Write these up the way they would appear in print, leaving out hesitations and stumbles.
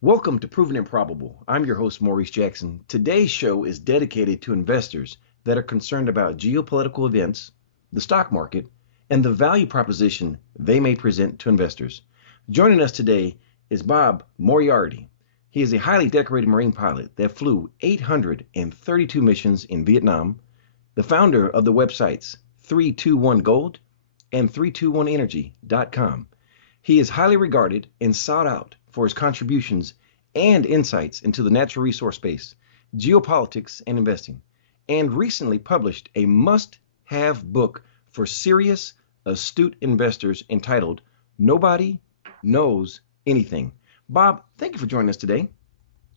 Welcome to Proven and Probable. I'm your host, Maurice Jackson. Today's show is dedicated to investors that are concerned about geopolitical events, the stock market, and the value proposition they may present to investors. Joining us today is Bob Moriarty. He is a highly decorated Marine pilot that flew 832 missions in Vietnam, the founder of the websites 321 Gold and 321energy.com. He is highly regarded and sought out for his contributions and insights into the natural resource space, geopolitics, and investing, and recently published a must-have book for serious, astute investors entitled Nobody Knows Anything. Bob, thank you for joining us today.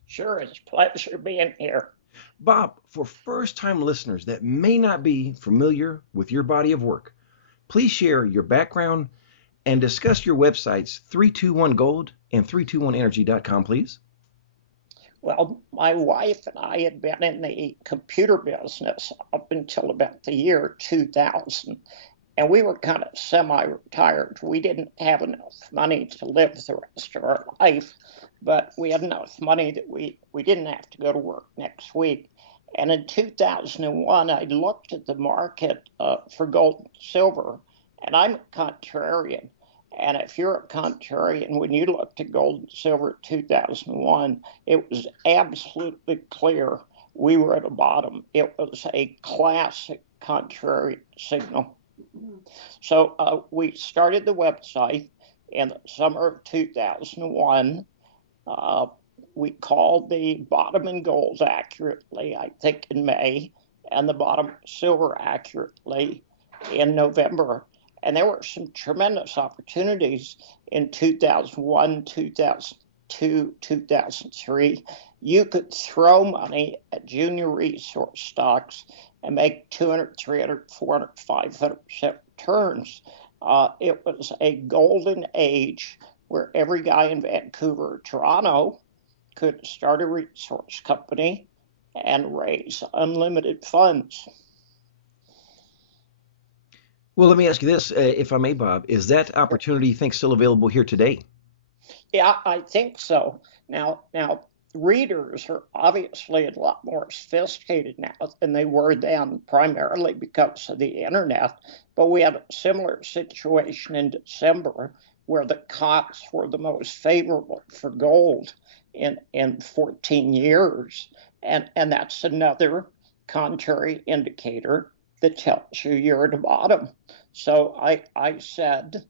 Sure, it's a pleasure being here. Bob, for first-time listeners that may not be familiar with your body of work, please share your background and discuss your websites 321 Gold and 321energy.com, please. Well, my wife and I had been in the computer business up until about the year 2000, and we were kind of semi-retired. We didn't have enough money to live the rest of our life, but we had enough money that we didn't have to go to work next week. And in 2001, I looked at the market for gold and silver, and I'm a contrarian. And if you're a contrarian, when you looked at gold and silver in 2001, it was absolutely clear we were at a bottom. It was a classic contrarian signal. So we started the website in the summer of 2001. We called the bottom in gold accurately, I think in May, and the bottom silver accurately in November. And there were some tremendous opportunities in 2001, 2002, 2003. You could throw money at junior resource stocks and make 200, 300, 400, 500% returns. It was a golden age where every guy in Vancouver or Toronto could start a resource company and raise unlimited funds. Well, let me ask you this, if I may, Bob. Is that opportunity, you think, still available here today? Yeah, I think so. Now, readers are obviously a lot more sophisticated now than they were then, primarily because of the internet. But we had a similar situation in December where the comps were the most favorable for gold in 14 years. And that's another contrary indicator that tells you you're at the bottom. So I said,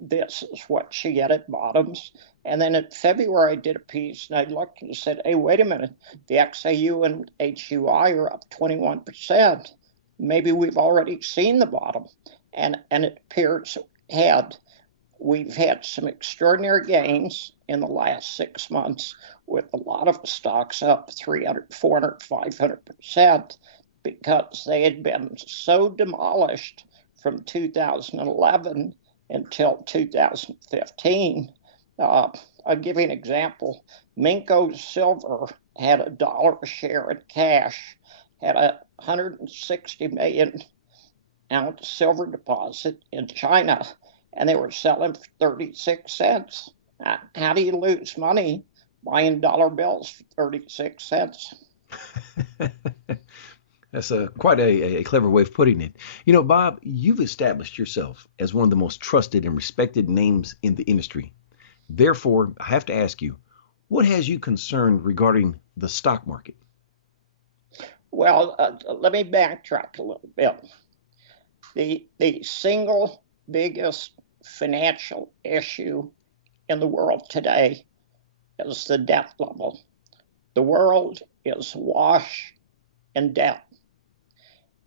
this is what you get at bottoms. And then in February, I did a piece and I looked and said, hey, wait a minute, the XAU and HUI are up 21%. Maybe we've already seen the bottom. And it appears we've had some extraordinary gains in the last 6 months with a lot of stocks up 300, 400, 500% because they had been so demolished from 2011 until 2015. I'll give you an example. Minko Silver had $1 a share in cash, had a 160 million ounce silver deposit in China, and they were selling for 36 cents. How do you lose money buying dollar bills for 36 cents? That's quite a clever way of putting it. You know, Bob, you've established yourself as one of the most trusted and respected names in the industry. Therefore, I have to ask you, what has you concerned regarding the stock market? Well, let me backtrack a little bit. The single biggest financial issue in the world today is the debt level. The world is awash in debt.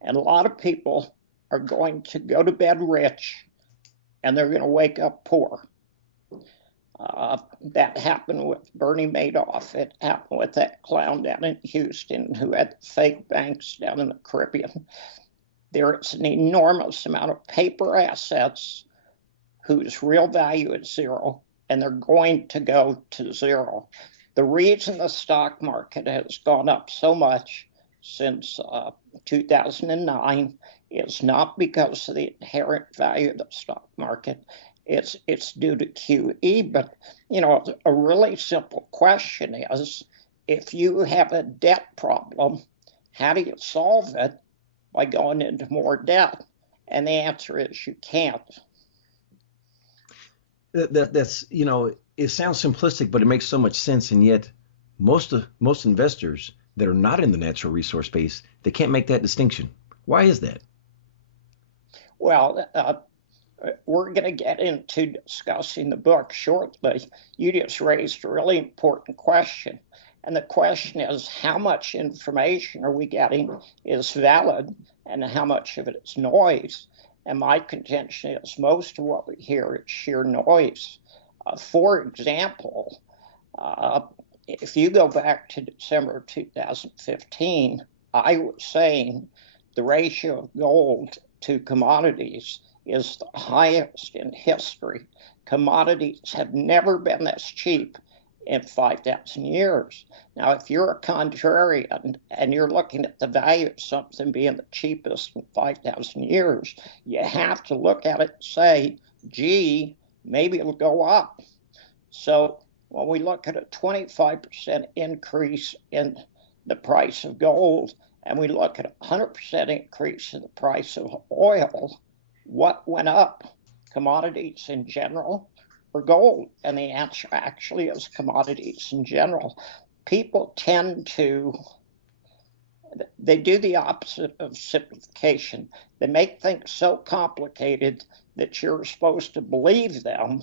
And a lot of people are going to go to bed rich and they're going to wake up poor. That happened with Bernie Madoff. It happened with that clown down in Houston who had fake banks down in the Caribbean. There is an enormous amount of paper assets whose real value is zero, and they're going to go to zero. The reason the stock market has gone up so much since 2009 is not because of the inherent value of the stock market. it's due to QE. But a really simple question is, if you have a debt problem, how do you solve it? By going into more debt. And the answer is you can't. That's it sounds simplistic, but it makes so much sense. And yet, most investors that are not in the natural resource space, they can't make that distinction. Why is that? Well, we're going to get into discussing the book shortly. You just raised a really important question. And the question is, how much information are we getting is valid and how much of it is noise? And my contention is most of what we hear is sheer noise. For example, if you go back to December of 2015, I was saying the ratio of gold to commodities is the highest in history. Commodities have never been this cheap in 5,000 years. Now, if you're a contrarian and you're looking at the value of something being the cheapest in 5,000 years, you have to look at it and say, gee, maybe it'll go up. So when we look at a 25% increase in the price of gold and we look at a 100% increase in the price of oil, what went up? Commodities in general or gold? And the answer actually is commodities in general. People tend to, they do the opposite of simplification. They make things so complicated that you're supposed to believe them,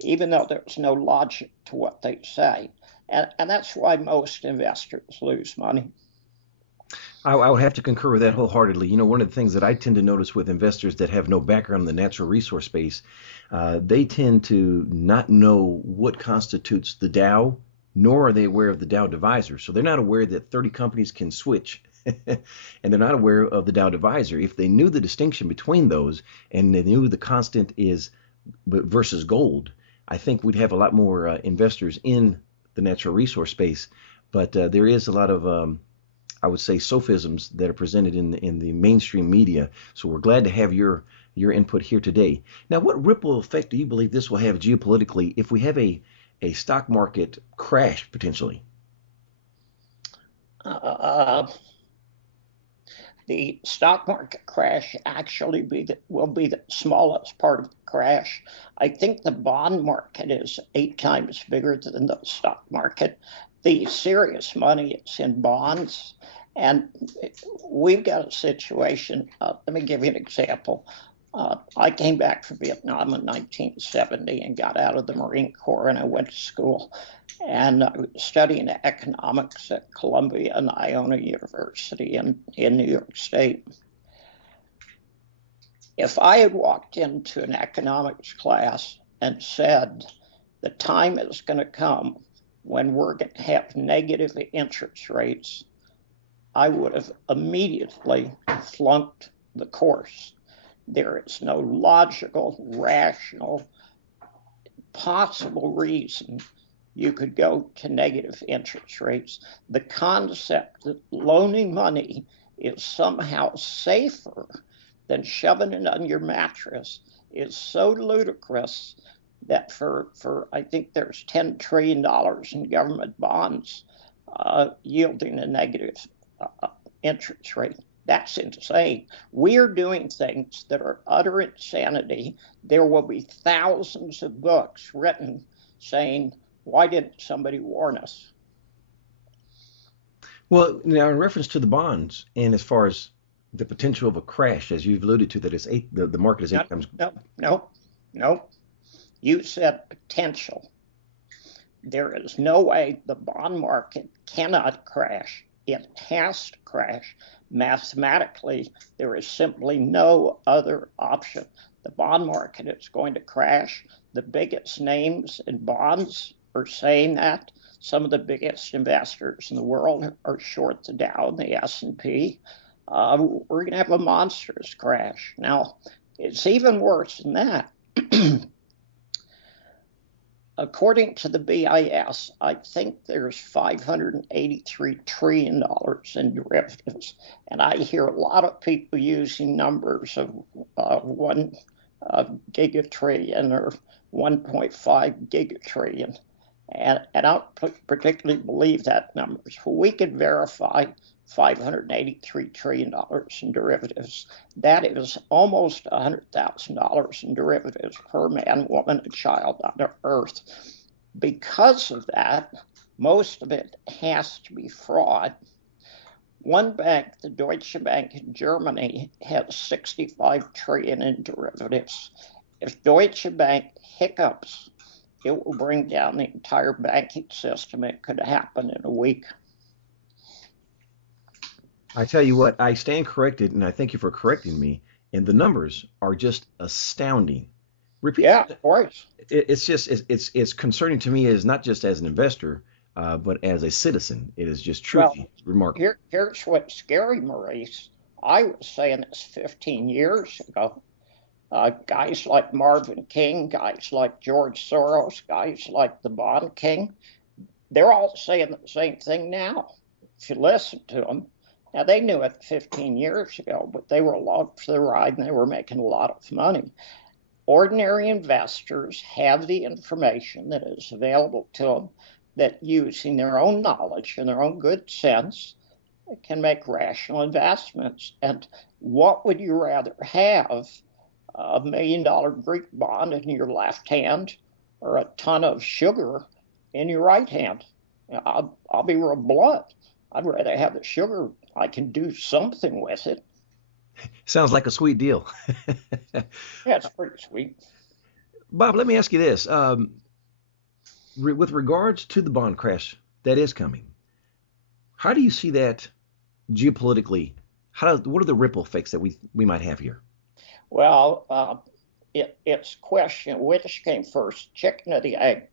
even though there's no logic to what they say. And that's why most investors lose money. I would have to concur with that wholeheartedly. One of the things that I tend to notice with investors that have no background in the natural resource space, they tend to not know what constitutes the Dow, nor are they aware of the Dow divisor. So they're not aware that 30 companies can switch, and they're not aware of the Dow divisor. If they knew the distinction between those and they knew the constant is versus gold, I think we'd have a lot more investors in the natural resource space. But there is a lot of I would say sophisms that are presented in the mainstream media. So we're glad to have your input here today. Now, what ripple effect do you believe this will have geopolitically if we have a stock market crash potentially? The stock market crash actually will be the smallest part of the crash. I think the bond market is 8 times bigger than the stock market. The serious money is in bonds. And we've got a situation. Let me give you an example. I came back from Vietnam in 1970 and got out of the Marine Corps, and I went to school. And I was studying economics at Columbia and Iona University in New York State. If I had walked into an economics class and said, the time is going to come when we're going to have negative interest rates, I would have immediately flunked the course. There is no logical, rational, possible reason you could go to negative interest rates. The concept that loaning money is somehow safer than shoving it on your mattress is so ludicrous that for I think there's $10 trillion in government bonds yielding a negative interest rate. That's insane. We're doing things that are utter insanity. There will be thousands of books written saying, why didn't somebody warn us? Well, now in reference to the bonds and as far as the potential of a crash, as you've alluded to, that it's the market is 8 times. No. You said potential. There is no way the bond market cannot crash. It has to crash. Mathematically, there is simply no other option. The bond market is going to crash. The biggest names in bonds are saying that. Some of the biggest investors in the world are short the Dow and the S&P. We're going to have a monstrous crash. Now, it's even worse than that. According to the BIS, I think there's $583 trillion in derivatives. And I hear a lot of people using numbers of gigatrillion or 1.5 gigatrillion. And I don't particularly believe that number. So we could verify $583 trillion in derivatives. That is almost $100,000 in derivatives per man, woman, and child on Earth. Because of that, most of it has to be fraud. One bank, the Deutsche Bank in Germany, has 65 trillion in derivatives. If Deutsche Bank hiccups, it will bring down the entire banking system. It could happen in a week. I tell you what, I stand corrected, and I thank you for correcting me. And the numbers are just astounding. Repeat. Yeah, of course. It's just it's concerning to me as not just as an investor, but as a citizen. It is just truly remarkable. Here's what's scary, Maurice. I was saying this 15 years ago. Guys like Marvin King, guys like George Soros, guys like the Bond King, they're all saying the same thing now. If you listen to them, now they knew it 15 years ago, but they were along for the ride and they were making a lot of money. Ordinary investors have the information that is available to them that using their own knowledge and their own good sense can make rational investments. And what would you rather have? $1 million Greek bond in your left hand or a ton of sugar in your right hand? I'll be real blunt. I'd rather have the sugar. I can do something with it. Sounds like a sweet deal. Yeah, it's pretty sweet. Bob, let me ask you this. With regards to the bond crash that is coming, how do you see that geopolitically? What are the ripple effects that we might have here? Well, it's question which came first, chicken or the egg.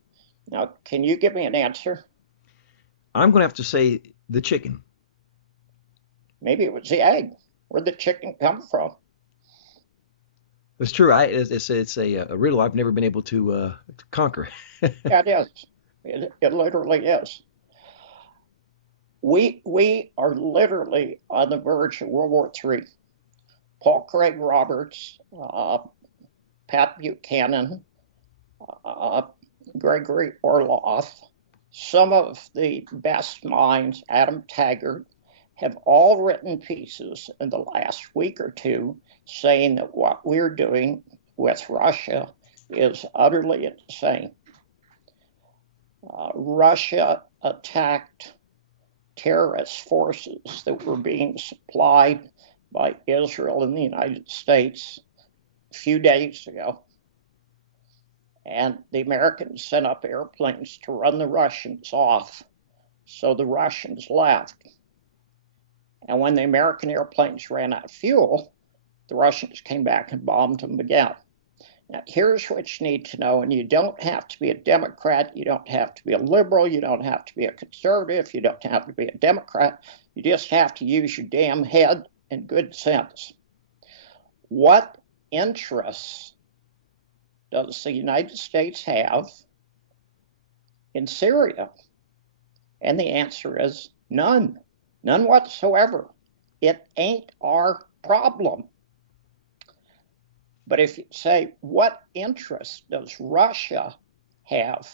Now, can you give me an answer? I'm going to have to say the chicken. Maybe it was the egg. Where'd the chicken come from? It's true. It's a riddle I've never been able to conquer. Yeah, it is. It literally is. We are literally on the verge of World War III. Paul Craig Roberts, Pat Buchanan, Gregory Orloff, some of the best minds, Adam Taggart, have all written pieces in the last week or two saying that what we're doing with Russia is utterly insane. Russia attacked terrorist forces that were being supplied by Israel and the United States a few days ago. And the Americans sent up airplanes to run the Russians off. So the Russians left. And when the American airplanes ran out of fuel, the Russians came back and bombed them again. Now, here's what you need to know, and you don't have to be a Democrat, you don't have to be a liberal, you don't have to be a conservative, you don't have to be a Democrat, you just have to use your damn head and good sense. What interests does the United States have in Syria? And the answer is none. None whatsoever. It ain't our problem. But if you say, what interest does Russia have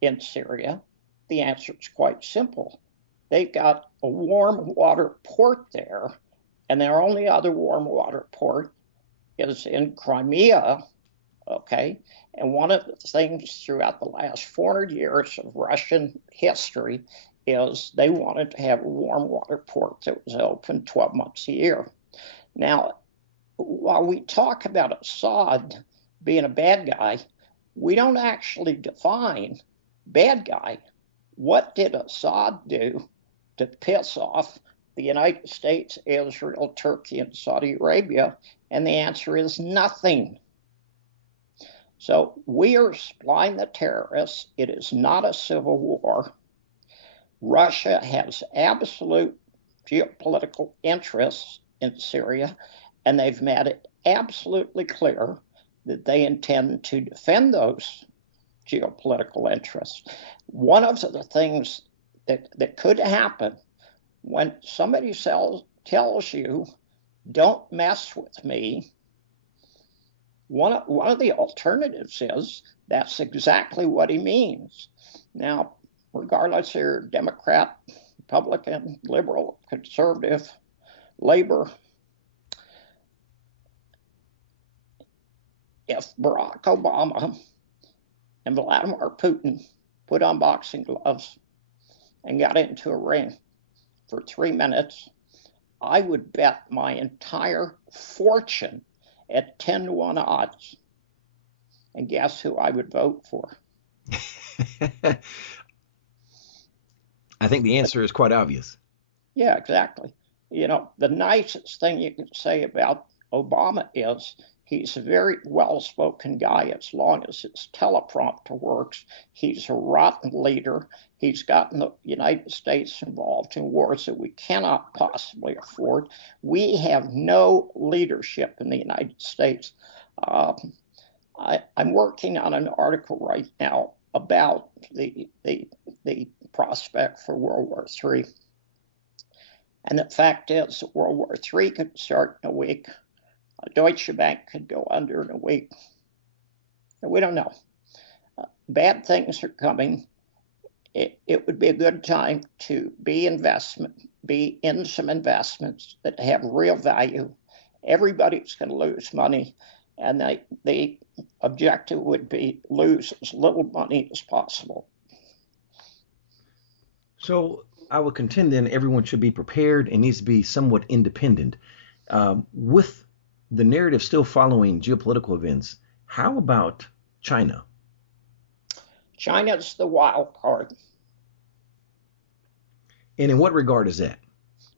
in Syria? The answer is quite simple. They've got a warm water port there, and their only other warm water port is in Crimea, okay? And one of the things throughout the last 400 years of Russian history is they wanted to have a warm water port that was open 12 months a year. Now, while we talk about Assad being a bad guy, we don't actually define bad guy. What did Assad do to piss off the United States, Israel, Turkey, and Saudi Arabia? And the answer is nothing. So we are supplying the terrorists. It is not a civil war. Russia has absolute geopolitical interests in Syria, and they've made it absolutely clear that they intend to defend those geopolitical interests. One of the things that could happen when somebody tells you, don't mess with me, One of the alternatives is that's exactly what he means. Now, regardless if you're Democrat, Republican, liberal, conservative, labor, if Barack Obama and Vladimir Putin put on boxing gloves and got into a ring for 3 minutes, I would bet my entire fortune at 10-1 odds. And guess who I would vote for? I think the answer is quite obvious. Yeah, exactly. You know, the nicest thing you can say about Obama is he's a very well-spoken guy as long as his teleprompter works. He's a rotten leader. He's gotten the United States involved in wars that we cannot possibly afford. We have no leadership in the United States. I'm working on an article right now about the prospect for World War III. And the fact is, World War III could start in a week. Deutsche Bank could go under in a week. We don't know. Bad things are coming. It would be a good time to be in some investments that have real value. Everybody's going to lose money, and the objective would be lose as little money as possible. So I would contend then everyone should be prepared and needs to be somewhat independent. With the narrative still following geopolitical events, how about China? China's the wild card. And in what regard is that?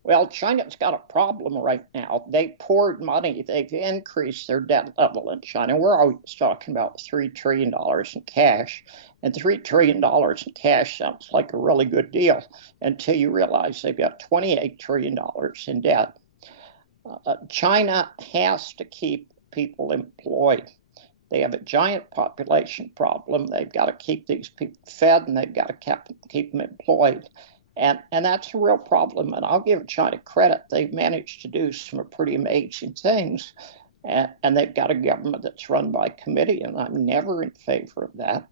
Well, China's got a problem right now. They poured money. They've increased their debt level in China. We're always talking about $3 trillion in cash. And $3 trillion in cash sounds like a really good deal until you realize they've got $28 trillion in debt. China has to keep people employed. They have a giant population problem. They've got to keep these people fed, and they've got to keep them employed. And that's a real problem. And I'll give China credit. They've managed to do some pretty amazing things. And they've got a government that's run by committee, and I'm never in favor of that.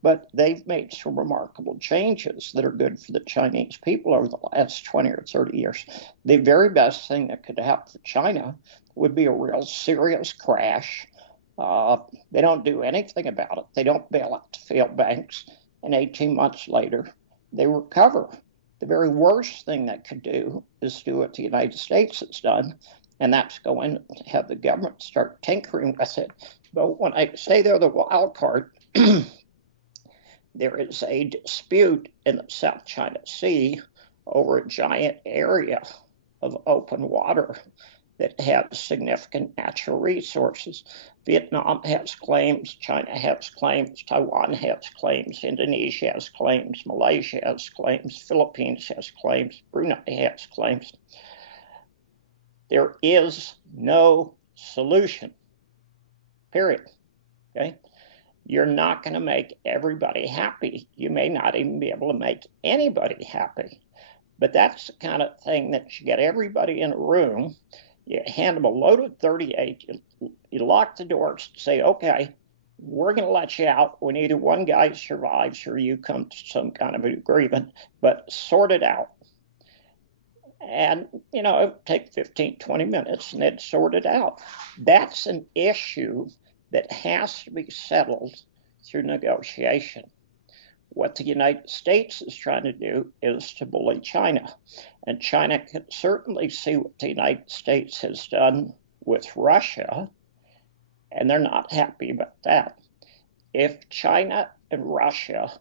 But they've made some remarkable changes that are good for the Chinese people over the last 20 or 30 years. The very best thing that could happen for China would be a real serious crash. They don't do anything about it. They don't bail out the failed banks. And 18 months later, they recover. The very worst thing that could do is do what the United States has done, and that's go in and have the government start tinkering with it. But when I say they're the wild card, there is a dispute in the South China Sea over a giant area of open water that has significant natural resources. Vietnam has claims, China has claims, Taiwan has claims, Indonesia has claims, Malaysia has claims, Philippines has claims, Brunei has claims. There is no solution, period. Okay? You're not going to make everybody happy. You may not even be able to make anybody happy. But that's the kind of thing that you get everybody in a room, you hand them a loaded 38, you lock the doors, say, okay, we're going to let you out when either one guy survives or you come to some kind of an agreement, but sort it out. And, you know, it would take 15, 20 minutes and they'd sort it out. That's an issue that has to be settled through negotiation. What the United States is trying to do is to bully China. And China can certainly see what the United States has done with Russia, and they're not happy about that. If China and Russia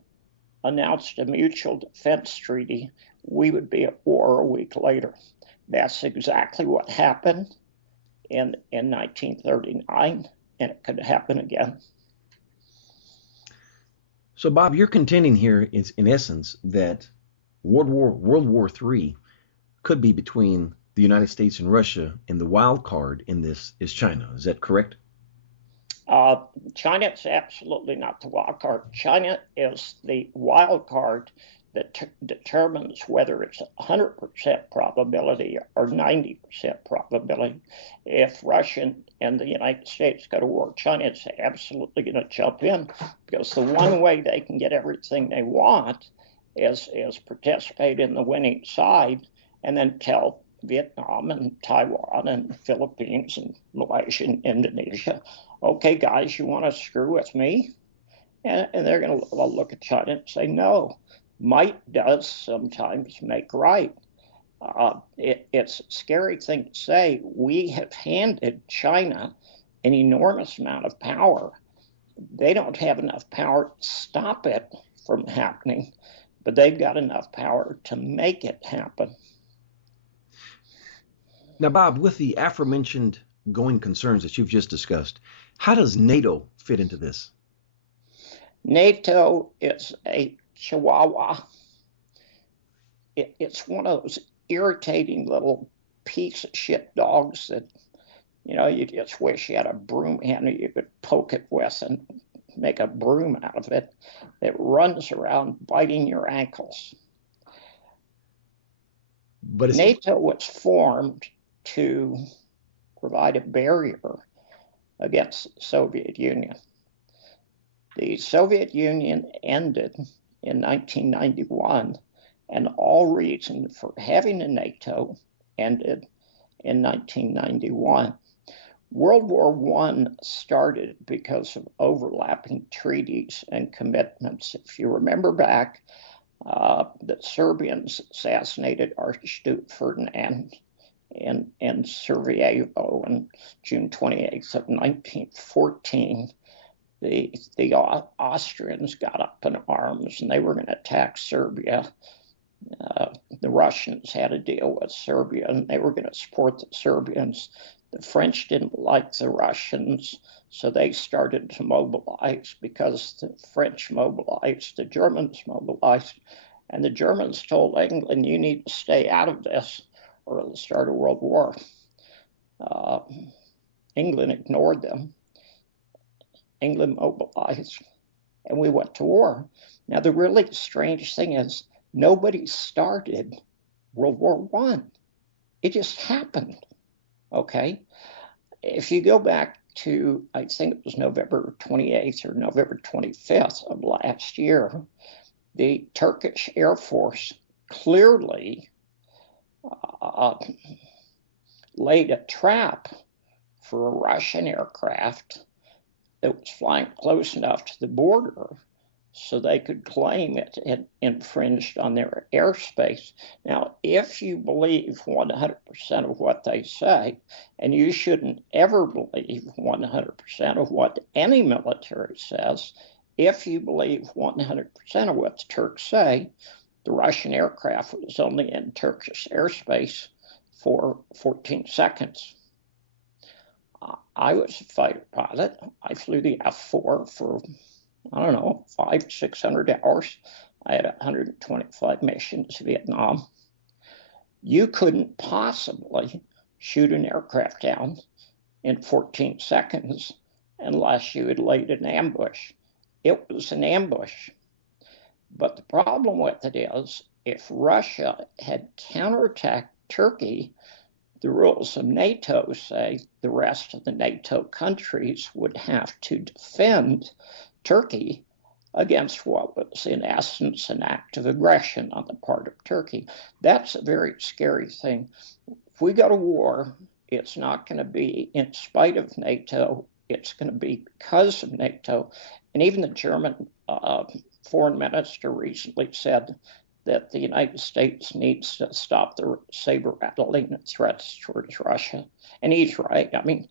announced a mutual defense treaty, we would be at war a week later. That's exactly what happened in 1939, and it could happen again. So, Bob, you're contending here is, in essence, that World War III could be between the United States and Russia, and the wild card in this is China. Is that correct? China is absolutely not the wild card. China is the wild card that determines whether it's 100% probability or 90% probability. If Russia and the United States go to war, China is absolutely going to jump in, because the one way they can get everything they want is participate in the winning side and then tell Vietnam and Taiwan and Philippines and Malaysia and Indonesia, okay, guys, you want to screw with me? And they're going to look at China and say, no, might does sometimes make right. It's a scary thing to say. We have handed China an enormous amount of power. They don't have enough power to stop it from happening, but they've got enough power to make it happen. Now, Bob, with the aforementioned going concerns that you've just discussed, how does NATO fit into this? NATO is a chihuahua. It's one of those irritating little piece of shit dogs that, you just wish you had a broom handle you could poke it with and make a broom out of it. It runs around biting your ankles. But NATO was formed to provide a barrier against the Soviet Union. The Soviet Union ended in 1991, and all reason for having a NATO ended in 1991. World War I started because of overlapping treaties and commitments. If you remember back, the Serbians assassinated Archduke Ferdinand in Sarajevo on June 28th of 1914. The Austrians got up in arms and they were going to attack Serbia. The Russians had a deal with Serbia and they were going to support the Serbians. The French didn't like the Russians, so they started to mobilize. Because the French mobilized, the Germans mobilized, and the Germans told England, you need to stay out of this or it'll start a world war. England ignored them. England mobilized, and we went to war. Now, the really strange thing is nobody started World War I. It just happened, okay? If you go back to, I think it was November 28th or November 25th of last year, the Turkish Air Force clearly laid a trap for a Russian aircraft that was flying close enough to the border so they could claim it infringed on their airspace. Now, if you believe 100% of what they say, and you shouldn't ever believe 100% of what any military says, if you believe 100% of what the Turks say, the Russian aircraft was only in Turkish airspace for 14 seconds. I was a fighter pilot. I flew the F-4 for, 500-600 hours. I had 125 missions to Vietnam. You couldn't possibly shoot an aircraft down in 14 seconds unless you had laid an ambush. It was an ambush. But the problem with it is, if Russia had counterattacked Turkey, the rules of NATO say the rest of the NATO countries would have to defend Turkey against what was in essence an act of aggression on the part of Turkey. That's a very scary thing. If we go to war, it's not going to be in spite of NATO, it's going to be because of NATO. And even the German foreign minister recently said that the United States needs to stop the saber-rattling threats towards Russia. And he's right. I mean,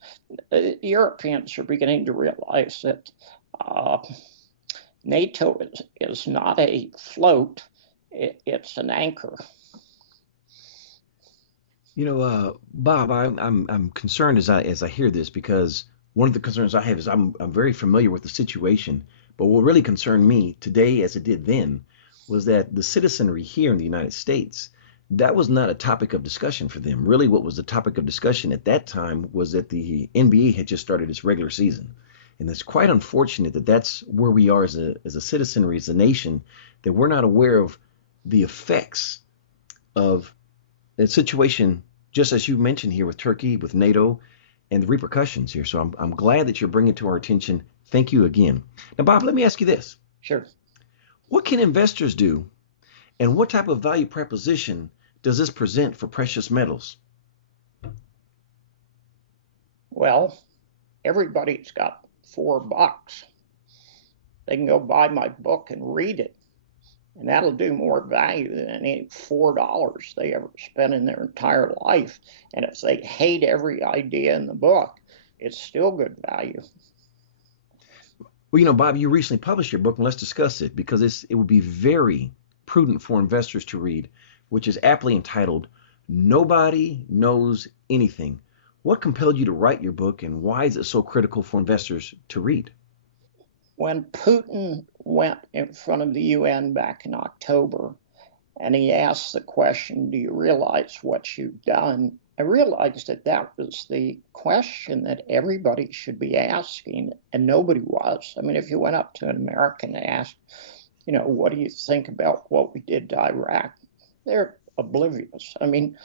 the Europeans are beginning to realize that NATO is not a float, it's an anchor. Bob, I'm concerned as I hear this, because one of the concerns I have is I'm very familiar with the situation, but what really concerned me today, as it did then, was that the citizenry here in the United States, that was not a topic of discussion for them. Really, what was the topic of discussion at that time was that the NBA had just started its regular season. And it's quite unfortunate that that's where we are as a citizenry, as a nation, that we're not aware of the effects of a situation, just as you mentioned here with Turkey, with NATO, and the repercussions here. So I'm glad that you're bringing to our attention. Thank you again. Now, Bob, let me ask you this. Sure. What can investors do, and what type of value proposition does this present for precious metals? Well, everybody's got $4. They can go buy my book and read it, and that'll do more value than any $4 they ever spent in their entire life. And if they hate every idea in the book, it's still good value. Well, Bob, you recently published your book, and let's discuss it because it would be very prudent for investors to read, which is aptly entitled Nobody Knows Anything. What compelled you to write your book, and why is it so critical for investors to read? When Putin went in front of the UN back in October and he asked the question, do you realize what you've done? I realized that that was the question that everybody should be asking, and nobody was. I mean, if you went up to an American and asked, what do you think about what we did to Iraq? They're oblivious. I mean,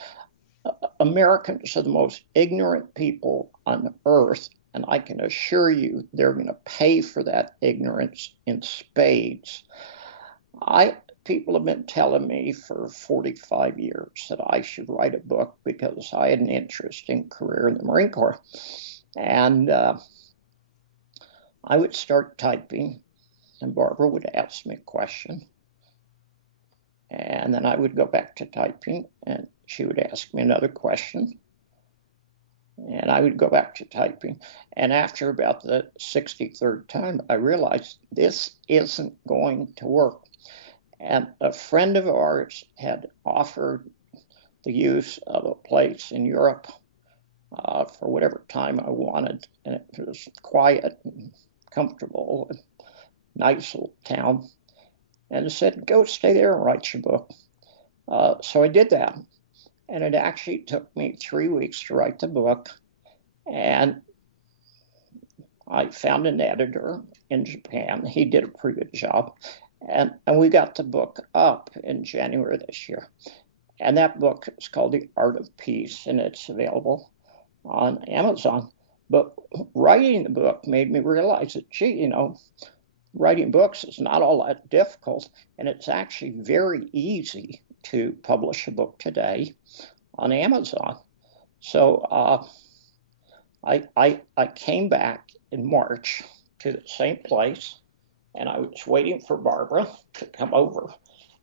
Americans are the most ignorant people on earth, and I can assure you they're going to pay for that ignorance in spades. People have been telling me for 45 years that I should write a book because I had an interesting career in the Marine Corps. And I would start typing, and Barbara would ask me a question. And then I would go back to typing, and she would ask me another question. And I would go back to typing. And after about the 63rd time, I realized this isn't going to work. And a friend of ours had offered the use of a place in Europe for whatever time I wanted. And it was quiet and comfortable, and nice little town. And said, go stay there and write your book. So I did that. And it actually took me 3 weeks to write the book. And I found an editor in Japan. He did a pretty good job. And we got the book up in January this year. And that book is called The Art of Peace, and it's available on Amazon. But writing the book made me realize that, writing books is not all that difficult, and it's actually very easy to publish a book today on Amazon. So I came back in March to the same place, and I was waiting for Barbara to come over,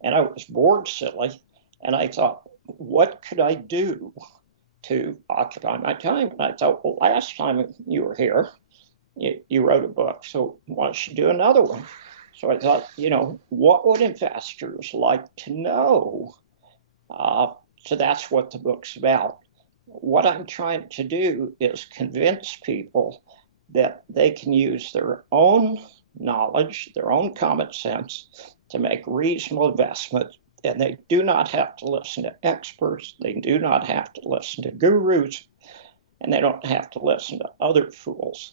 and I was bored silly, and I thought, what could I do to occupy my time? And I thought, well, last time you were here, you wrote a book, so why don't you do another one? So I thought, what would investors like to know? So that's what the book's about. What I'm trying to do is convince people that they can use their own knowledge, their own common sense to make reasonable investments, and they do not have to listen to experts, they do not have to listen to gurus, and they don't have to listen to other fools.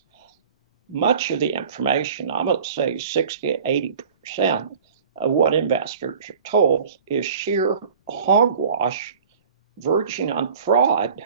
Much of the information, I'm going to say 60 to 80% of what investors are told is sheer hogwash verging on fraud.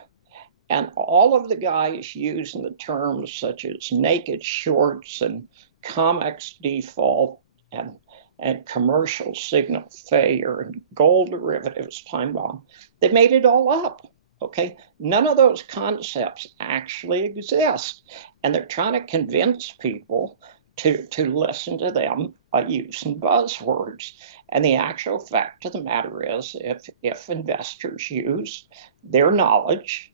And all of the guys using the terms such as naked shorts and COMEX default and commercial signal failure and gold derivatives time bomb, they made it all up. Okay, none of those concepts actually exist, and they're trying to convince people to listen to them by using buzzwords. And the actual fact of the matter is, if investors use their knowledge,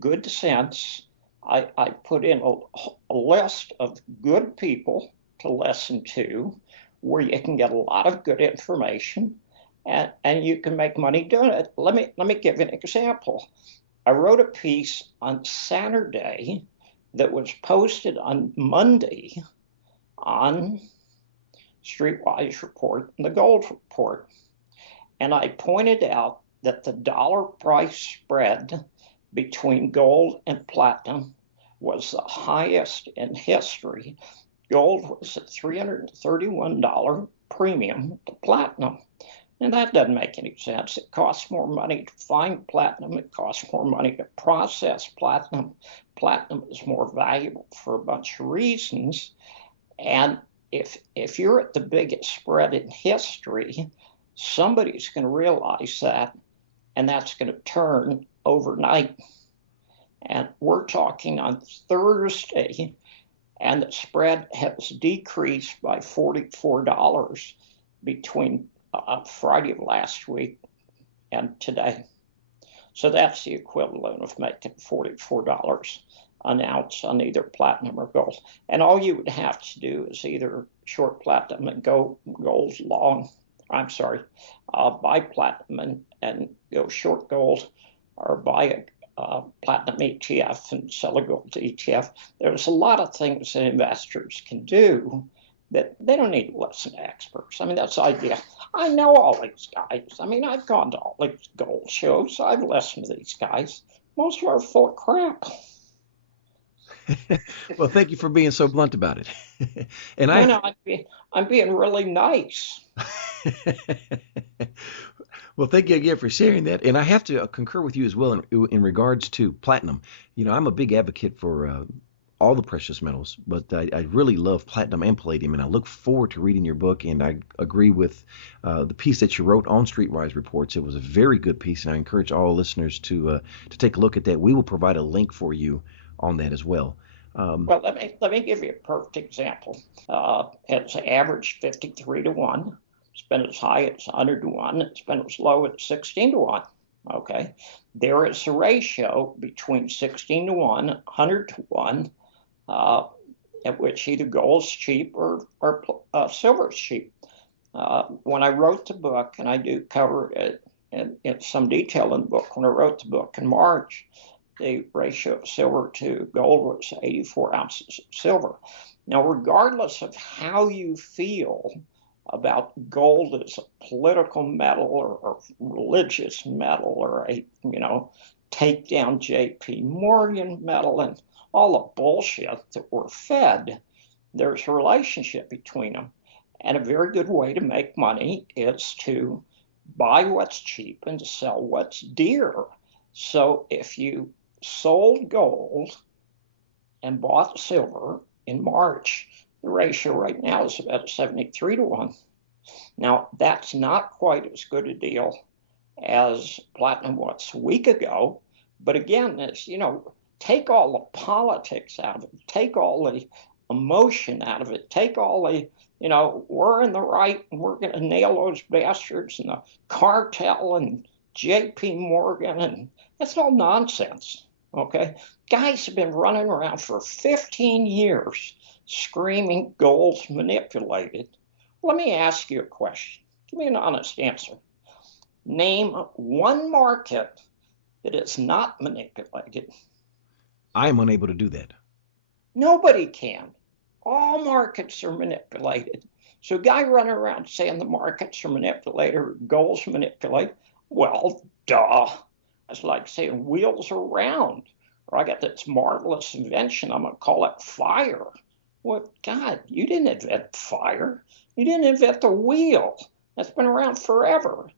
good sense, I put in a list of good people to listen to, where you can get a lot of good information, and you can make money doing it. Let me give you an example. I wrote a piece on Saturday that was posted on Monday on Streetwise Report and the Gold Report. And I pointed out that the dollar price spread between gold and platinum was the highest in history. Gold was a $331 premium to platinum. And that doesn't make any sense. It costs more money to find platinum. It costs more money to process platinum. Platinum is more valuable for a bunch of reasons. And if you're at the biggest spread in history, somebody's going to realize that, and that's going to turn overnight. And we're talking on Thursday, and the spread has decreased by $44 between Friday of last week and today. So that's the equivalent of making $44 an ounce on either platinum or gold. And all you would have to do is either short platinum and go gold long. Buy platinum and go short gold, or buy a platinum ETF and sell a gold ETF. There's a lot of things that investors can do that they don't need to listen to experts. I mean, that's the idea. I know all these guys. I mean, I've gone to all these gold shows. I've listened to these guys. Most of them are full of crap. Well, thank you for being so blunt about it. And I'm being really nice. Well, thank you again for sharing that. And I have to concur with you as well in regards to platinum. You know, I'm a big advocate for all the precious metals, but I really love platinum and palladium, and I look forward to reading your book. And I agree with the piece that you wrote on Streetwise Reports. It was a very good piece, and I encourage all listeners to take a look at that. We will provide a link for you on that as well. Well, let me give you a perfect example. It's averaged 53 to 1. It's been as high as 100 to 1. It's been as low as 16 to 1. Okay. There is a ratio between 16 to 1, 100 to 1, at which either gold's cheap or silver's cheap. When I wrote the book, and I do cover it in some detail in the book, when I wrote the book in March, the ratio of silver to gold was 84 ounces of silver. Now, regardless of how you feel about gold as a political metal or religious metal or a, take down J.P. Morgan metal and all the bullshit that we're fed, there's a relationship between them. And a very good way to make money is to buy what's cheap and to sell what's dear. So if you sold gold and bought silver in March, the ratio right now is about 73 to 1. Now, that's not quite as good a deal as platinum was a week ago. But again, it's, take all the politics out of it, take all the emotion out of it, take all the, we're in the right and we're going to nail those bastards and the cartel and J.P. Morgan, and that's all nonsense. Okay, guys have been running around for 15 years screaming gold's manipulated. Let me ask you a question. Give me an honest answer. Name one market that is not manipulated. I am unable to do that. Nobody can. All markets are manipulated. So a guy running around saying the markets are manipulated or gold's manipulated, well, duh. It's like saying wheels are round, or I got this marvelous invention, I'm going to call it fire. Well, God, you didn't invent fire. You didn't invent the wheel. That's been around forever.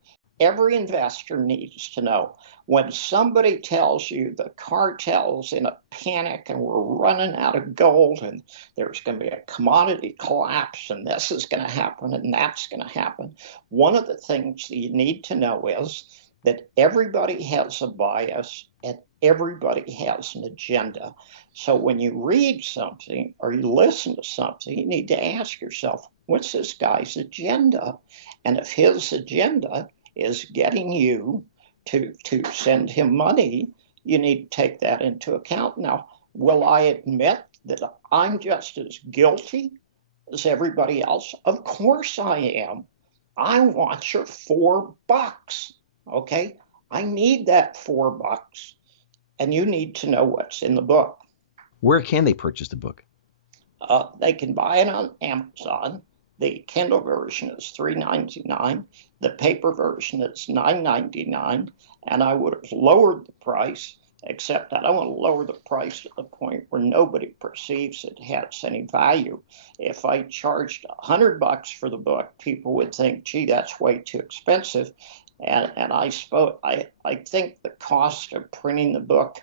Every investor needs to know when somebody tells you the cartel's in a panic and we're running out of gold and there's going to be a commodity collapse and this is going to happen and that's going to happen. One of the things that you need to know is that everybody has a bias and everybody has an agenda. So when you read something or you listen to something, you need to ask yourself, what's this guy's agenda? And if his agenda is getting you to send him money, you need to take that into account. Now, will I admit that I'm just as guilty as everybody else? Of course I am. I want your $4. Okay, I need that $4, and you need to know what's in the book. Where can they purchase the book? They can buy it on Amazon. The Kindle version is $3.99. The paper version is $9.99, and I would have lowered the price except I don't want to lower the price to the point where nobody perceives it has any value. If I charged $100 for the book, people would think, gee, that's way too expensive. And I think the cost of printing the book,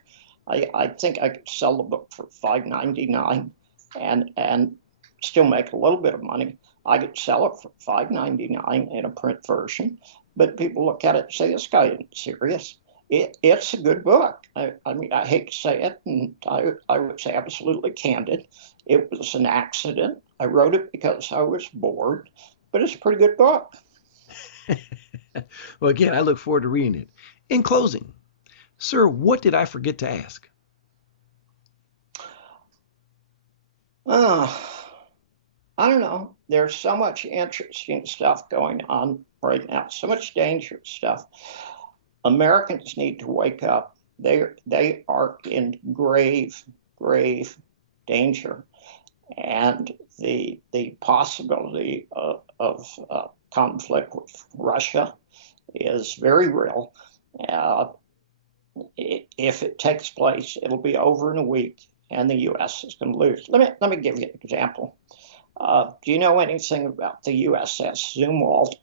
I think I could sell the book for $5.99 and still make a little bit of money. I could sell it for $5.99 in a print version, but people look at it and say, this guy isn't serious. It's a good book. I mean, I hate to say it, and I was absolutely candid. It was an accident. I wrote it because I was bored, but it's a pretty good book. Well, again, I look forward to reading it. In closing, sir, what did I forget to ask? I don't know. There's so much interesting stuff going on right now, so much dangerous stuff. Americans need to wake up. They are in grave, grave danger, and the possibility of conflict with Russia is very real. If it takes place, it'll be over in a week, and the U.S. is going to lose. Let me give you an example. Do you know anything about the USS Zumwalt?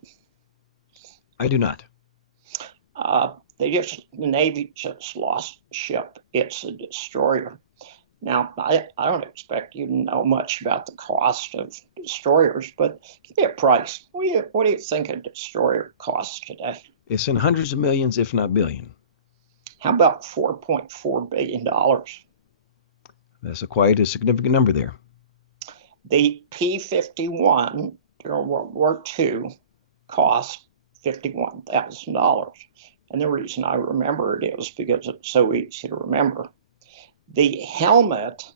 I do not. The Navy just lost a ship. It's a destroyer. Now, I don't expect you to know much about the cost of destroyers, but give me a price. What do you think a destroyer costs today? It's in hundreds of millions, if not billion. How about $4.4 billion? That's quite a significant number there. The P-51 during World War II cost $51,000. And the reason I remember it is because it's so easy to remember. The helmet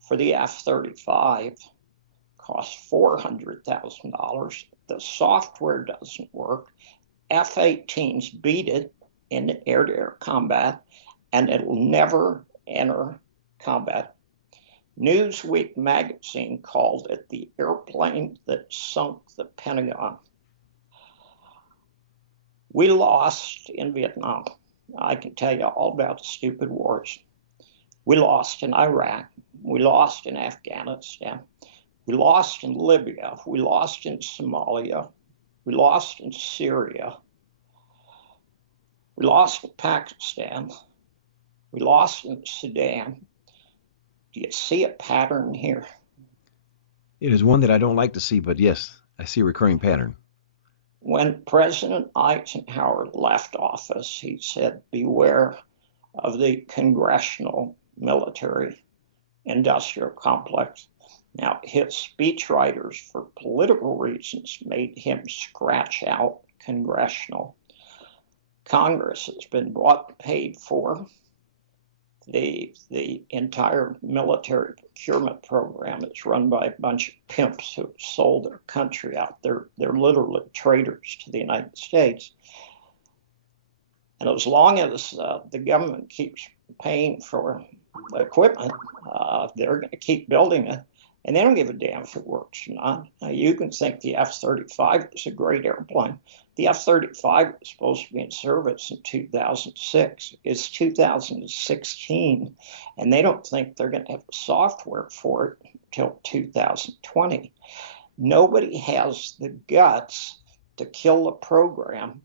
for the F-35 costs $400,000. The software doesn't work. F-18s beat it in air-to-air combat, and it'll never enter combat. Newsweek magazine called it the airplane that sunk the Pentagon. We lost in Vietnam. I can tell you all about the stupid wars. We lost in Iraq. We lost in Afghanistan. We lost in Libya. We lost in Somalia. We lost in Syria. We lost in Pakistan. We lost in Sudan. Do you see a pattern here? It is one that I don't like to see, but yes, I see a recurring pattern. When President Eisenhower left office, he said, beware of the congressional military industrial complex. Now, his speechwriters, for political reasons, made him scratch out congressional. Congress has been bought and paid for. The entire military procurement program is run by a bunch of pimps who have sold their country out. They're literally traitors to the United States. And as long as the government keeps paying for the equipment, they're going to keep building it. And they don't give a damn if it works or not. Now, you can think the F-35 is a great airplane. The F-35 was supposed to be in service in 2006. It's 2016, and they don't think they're going to have the software for it until 2020. Nobody has the guts to kill the program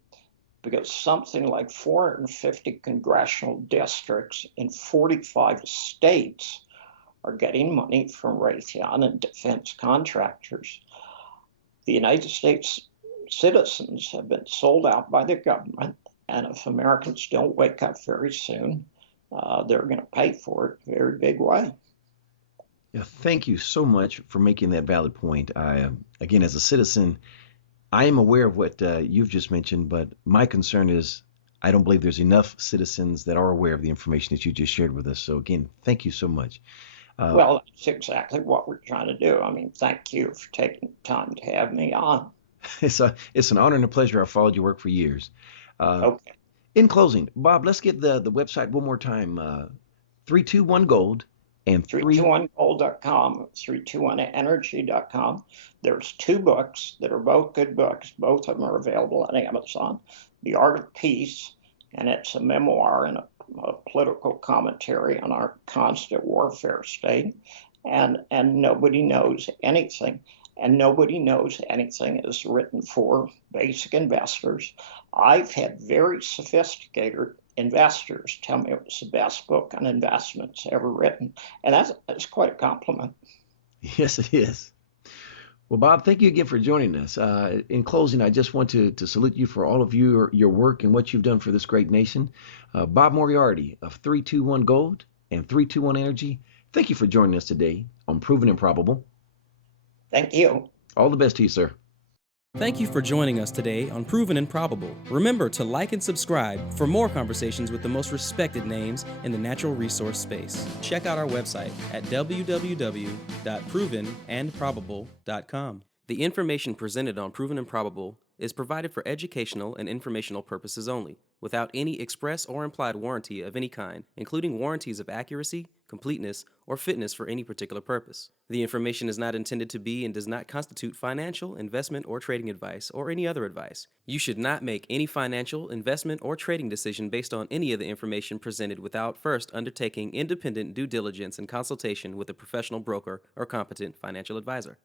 because something like 450 congressional districts in 45 states are getting money from Raytheon and defense contractors. The United States citizens have been sold out by the government, and if Americans don't wake up very soon, they're going to pay for it in a very big way. Yeah, thank you so much for making that valid point. Again, as a citizen, I am aware of what you've just mentioned, but my concern is I don't believe there's enough citizens that are aware of the information that you just shared with us. So again, thank you so much. Well, that's exactly what we're trying to do. I mean, thank you for taking the time to have me on. It's an honor and a pleasure. I've followed your work for years. Okay. In closing, Bob, let's get the website one more time. 321 Gold and 321gold.com, 321energy.com. There's two books that are both good books. Both of them are available on Amazon. The Art of Peace, and it's a memoir and a a political commentary on our constant warfare state, and nobody knows anything. And nobody knows anything is written for basic investors. I've had very sophisticated investors tell me it was the best book on investments ever written, and that's quite a compliment. Yes, it is. Well, Bob, thank you again for joining us. In closing, I just want to salute you for all of your work and what you've done for this great nation. Bob Moriarty of 321 Gold and 321 Energy, thank you for joining us today on Proven and Probable. Thank you. All the best to you, sir. Thank you for joining us today on Proven and Probable. Remember to like and subscribe for more conversations with the most respected names in the natural resource space. Check out our website at www.provenandprobable.com. The information presented on Proven and Probable is provided for educational and informational purposes only, without any express or implied warranty of any kind, including warranties of accuracy, completeness, or fitness for any particular purpose. The information is not intended to be and does not constitute financial, investment, or trading advice or any other advice. You should not make any financial, investment, or trading decision based on any of the information presented without first undertaking independent due diligence and consultation with a professional broker or competent financial advisor.